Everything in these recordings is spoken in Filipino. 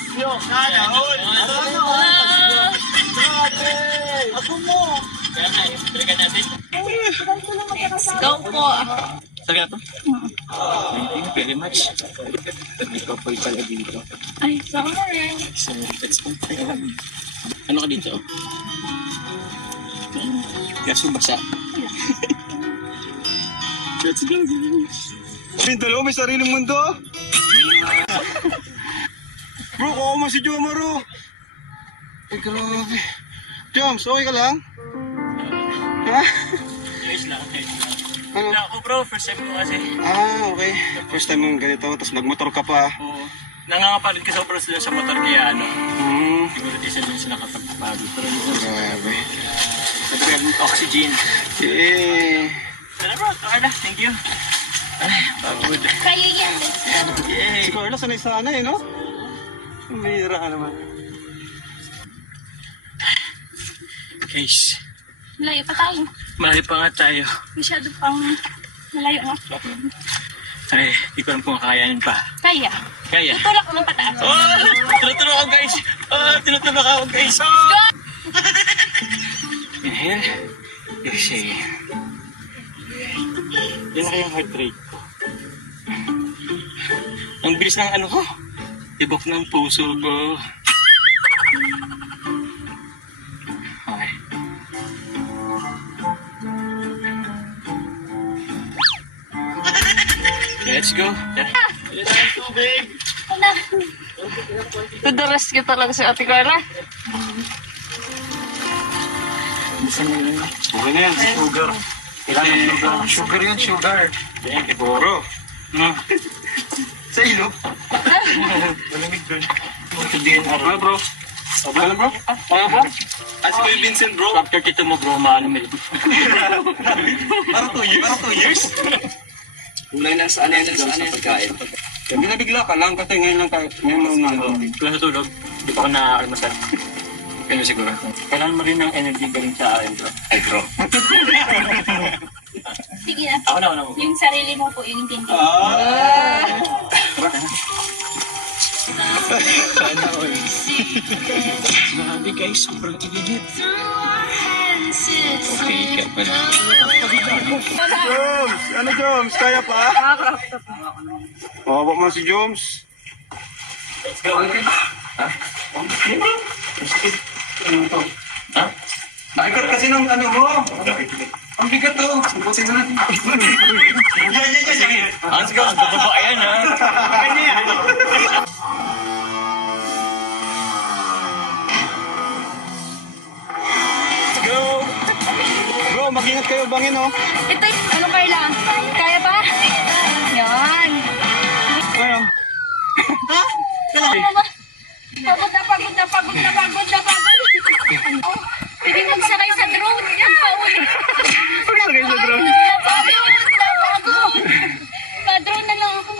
Pasyo! Sana all! Ano? Grabe! Ako mo! Kaya nga, balikan natin. Go po. Sabi na to? Thank you very much. Ikaw po pala dito. Ay, sorry. So, let's go. Ano ka dito? Kaso basa. Let's go. Yung dalawa may sariling mundo. Bro, ako mo si Jomaro. Ay, grabe. Joms, okay ka lang? Ha? Ayos lang, ayos lang. Ano? Wala ako bro, first time ko kasi. Okay. First time mong ganito, tapos nagmotor ka pa. Oo. Nangangapalit ka sa oras sila sa motor kaya ano. Siguro di sila nakapagpapagod. Pero Grabe. sabi ka ng oxygen. Eh. Tara bro, Carla, thank you. Ay, pagod. Kayo yan. Yay! Si Carla sanay sana eh, no? Umira ka naman. Guys, Malayo pa tayo. malayo pa nga tayo. Masyado pang malayo nga. Ay, di ko alam kung kakayanin pa. Kaya. Kaya. Tutulak ko ng pataas. Oh! Tinutulog ako guys! Oh, tinutulog ako guys! Inhale. Exhale. Yan na kayong heart rate ko. Ang bilis ng ano ko. Tibok ng puso ko. Okay. Let's go. Tubig! Wala. To the rescue talaga si Ate Carla. Okay na yan, sugar. Kailangan sugar. Sugar yan, sugar. Yan, Boro. Sa ilo. malamig dun. Sabihin ako. Ano bro? Okay lang bro? Ano ba? Ah, si Kuya Vincent bro. After tito mo bro, malamig. Para 2 years? Kulay na saan yan sa pagkain. Hindi nabigla ka lang kasi ngayon lang Oo. Kung natulog, di pa ako na-almasal. Kaya siguro. Kailangan mo rin ng energy galing sa akin bro. Ay bro. Sige na. Ako na. Yung sarili mo po, yung tindi. Sana all. Grabe guys, sobrang init. Okay, kaya pala. Joms! Ano Joms? Kaya pa? Mawawa mo si Joms. Let's go. Ha? Ano to? Ha? Nakikat kasi ng ano mo. Ang bigat to. Buti mo natin. Sige. Let's go. Ang bababa yan ha. Kanya yan. Go! Bro, mag-ingat kayo bangin oh. Ito, ano Carla? Kaya pa? Yan. Ano? Pagod na. Oh, hindi magsakay sa drone. Yan pa, uy. Magsakay sa drone. Pa-drone na lang ako.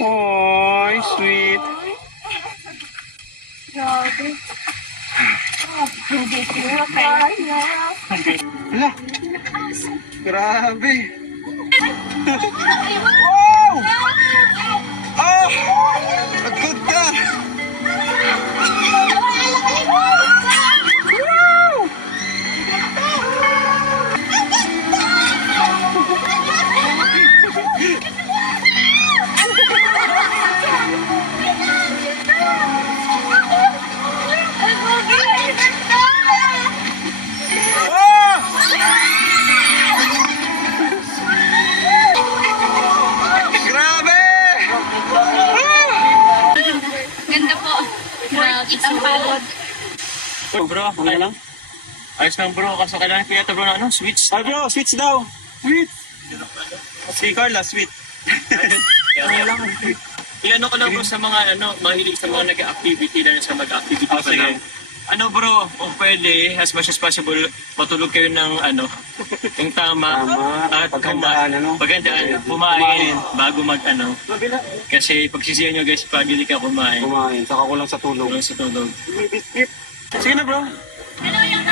Oy, sweet. Grabe. Hindi ko kaya. Hala, grabe. Wow! Oh! Pagod ka! Grabe! Ganda po. Worth ang pagod. So bro, okay lang? Ayos lang bro, kasi kailangan kaya ito bro na ano, switch. Ay bro, switch daw. Sweet. Si Carla, sweet. Ilan ko lang bro sa mga ano, mahilig sa mga nag-activity lang sa mag-activity pa sige. lang. Ano bro, kung pwede, as much as possible, matulog kayo ng ano, yung tama. At Paghandaan, ano? Paghandaan, kumain bago mag ano. Kasi pagsisiyan nyo guys, pag hindi ka kumain, Kumain, saka ko lang sa tulog. tulong sa tulog. Sige na bro. Ano yung